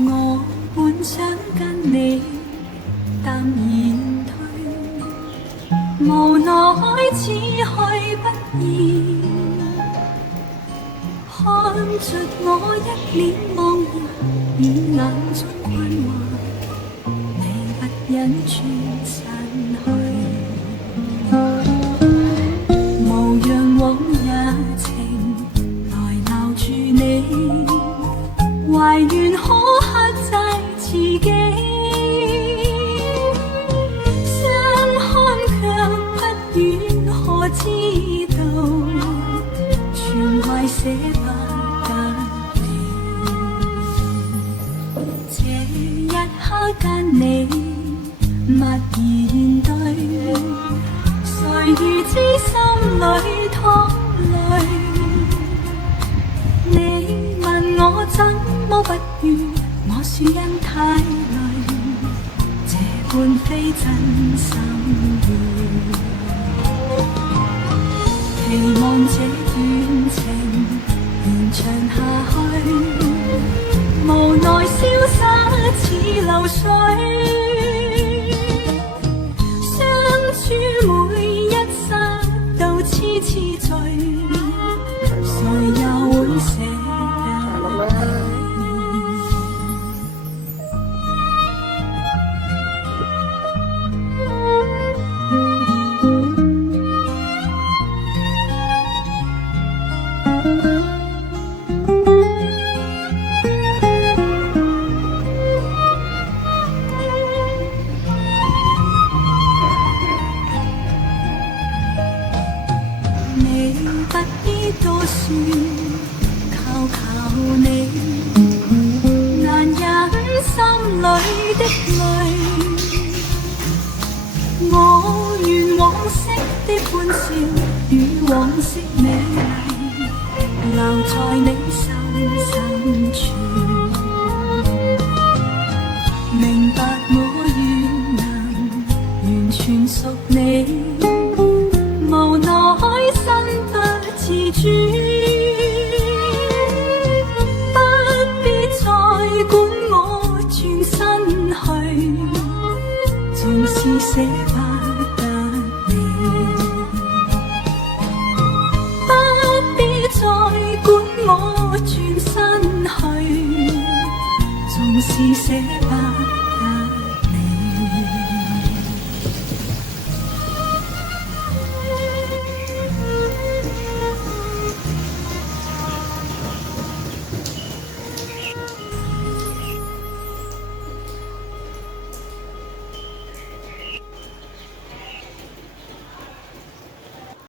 我本想跟你淡然退，無奈只去不言。看着我一臉茫然，以眼中困惑，你不忍轉身去，無讓往日情來留住你。懷願可克制自己，相看卻不願何知道，全怪捨不得你。這一刻間你默然對，誰預知心裏淌淚？你問我怎麼不願，我說因太累，這般非真心意。期望這段情延長下去，無奈消失似流水。相處每一刻都痴痴醉，誰又會捨得？你不必多說，求求你，難忍心裏的淚。我願往昔的歡笑與往昔美麗，留在你心深處。明白我願能完全屬你，無奈身不自主，不必再管我轉身去，縱是捨不得你。不必再管我轉身去，縱是捨不得你。